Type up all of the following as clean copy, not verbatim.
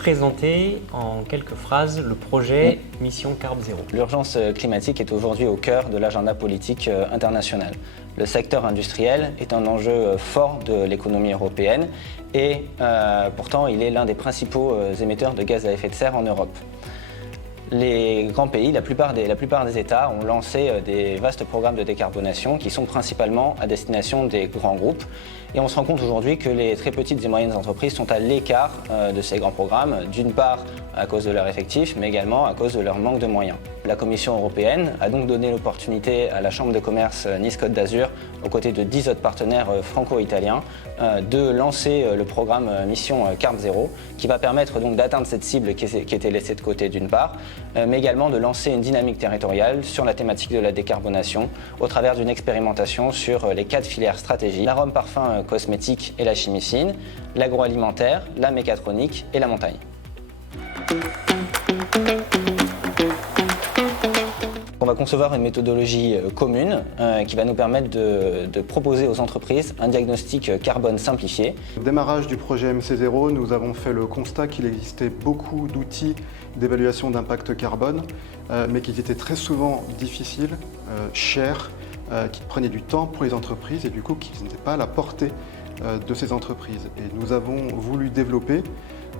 présenter en quelques phrases le projet Mission Carb Zéro? L'urgence climatique est aujourd'hui au cœur de l'agenda politique international. Le secteur industriel est un enjeu fort de l'économie européenne et pourtant il est l'un des principaux émetteurs de gaz à effet de serre en Europe. Les grands pays, la plupart des États ont lancé des vastes programmes de décarbonation qui sont principalement à destination des grands groupes. Et on se rend compte aujourd'hui que les très petites et moyennes entreprises sont à l'écart de ces grands programmes, d'une part à cause de leur effectif, mais également à cause de leur manque de moyens. La Commission européenne a donc donné l'opportunité à la Chambre de commerce Nice-Côte d'Azur, aux côtés de 10 autres partenaires franco-italiens, de lancer le programme Mission Carb Zéro, qui va permettre donc d'atteindre cette cible qui était laissée de côté d'une part, mais également de lancer une dynamique territoriale sur la thématique de la décarbonation au travers d'une expérimentation sur les 4 filières stratégiques: l'arôme, parfum, cosmétique et la chimie fine, l'agroalimentaire, la mécatronique et la montagne. On va concevoir une méthodologie commune qui va nous permettre de proposer aux entreprises un diagnostic carbone simplifié. Au démarrage du projet MC0, nous avons fait le constat qu'il existait beaucoup d'outils d'évaluation d'impact carbone, mais qui étaient très souvent difficiles, chers, qui prenaient du temps pour les entreprises et du coup qui n'étaient pas à la portée de ces entreprises. Et nous avons voulu développer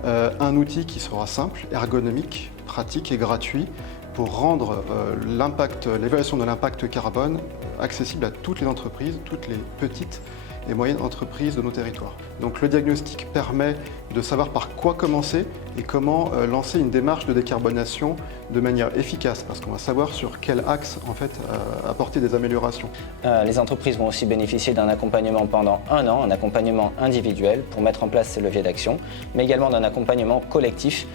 un outil qui sera simple, ergonomique, pratique et gratuit pour rendre l'évaluation de l'impact carbone accessible à toutes les entreprises, toutes les petites et moyennes entreprises de nos territoires. Donc le diagnostic permet de savoir par quoi commencer et comment lancer une démarche de décarbonation de manière efficace, parce qu'on va savoir sur quel axe en fait apporter des améliorations. Les entreprises vont aussi bénéficier d'un accompagnement pendant 1 an, un accompagnement individuel pour mettre en place ces leviers d'action, mais également d'un accompagnement collectif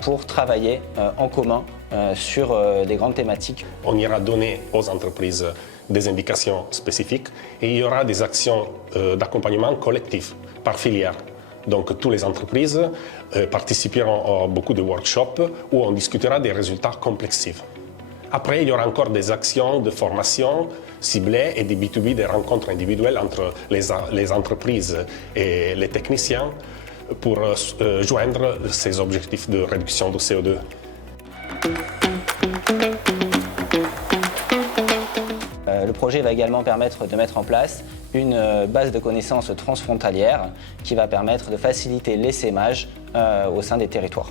pour travailler en commun sur des grandes thématiques. On ira donner aux entreprises des indications spécifiques et il y aura des actions d'accompagnement collectif par filière. Donc toutes les entreprises participeront à beaucoup de workshops où on discutera des résultats complexifs. Après, il y aura encore des actions de formation ciblées et des B2B, des rencontres individuelles entre les entreprises et les techniciens pour joindre ces objectifs de réduction de CO2. Le projet va également permettre de mettre en place une base de connaissances transfrontalière qui va permettre de faciliter l'essaimage au sein des territoires.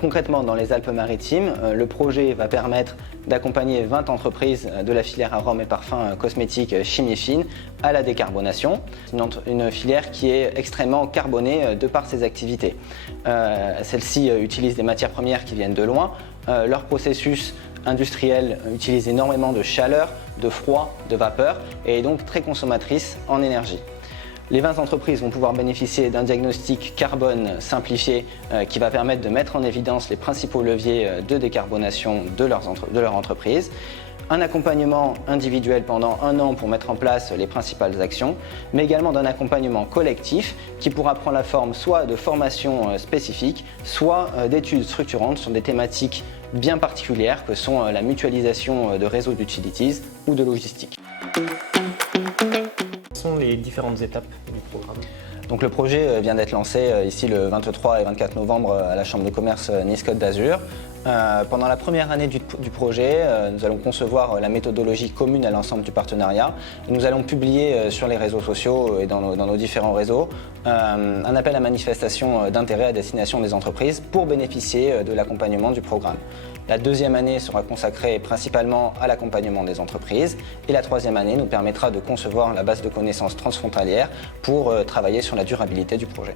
Concrètement, dans les Alpes-Maritimes, le projet va permettre d'accompagner 20 entreprises de la filière arômes et parfums cosmétiques chimie fine à la décarbonation. Une filière qui est extrêmement carbonée de par ses activités. Celles-ci utilisent des matières premières qui viennent de loin. Leur processus industriel utilise énormément de chaleur, de froid, de vapeur et est donc très consommatrice en énergie. Les 20 entreprises vont pouvoir bénéficier d'un diagnostic carbone simplifié qui va permettre de mettre en évidence les principaux leviers de décarbonation de leur entreprise. Un accompagnement individuel pendant 1 an pour mettre en place les principales actions, mais également d'un accompagnement collectif qui pourra prendre la forme soit de formations spécifiques, soit d'études structurantes sur des thématiques bien particulières que sont la mutualisation de réseaux d'utilities ou de logistique. Quelles sont les différentes étapes du programme? Donc le projet vient d'être lancé ici le 23 et 24 novembre à la Chambre de commerce Nice-Côte d'Azur. Pendant la première année du projet, nous allons concevoir la méthodologie commune à l'ensemble du partenariat. Nous allons publier sur les réseaux sociaux et dans nos différents réseaux un appel à manifestation d'intérêt à destination des entreprises pour bénéficier de l'accompagnement du programme. La deuxième année sera consacrée principalement à l'accompagnement des entreprises et la troisième année nous permettra de concevoir la base de connaissances transfrontalière pour travailler sur la durabilité du projet.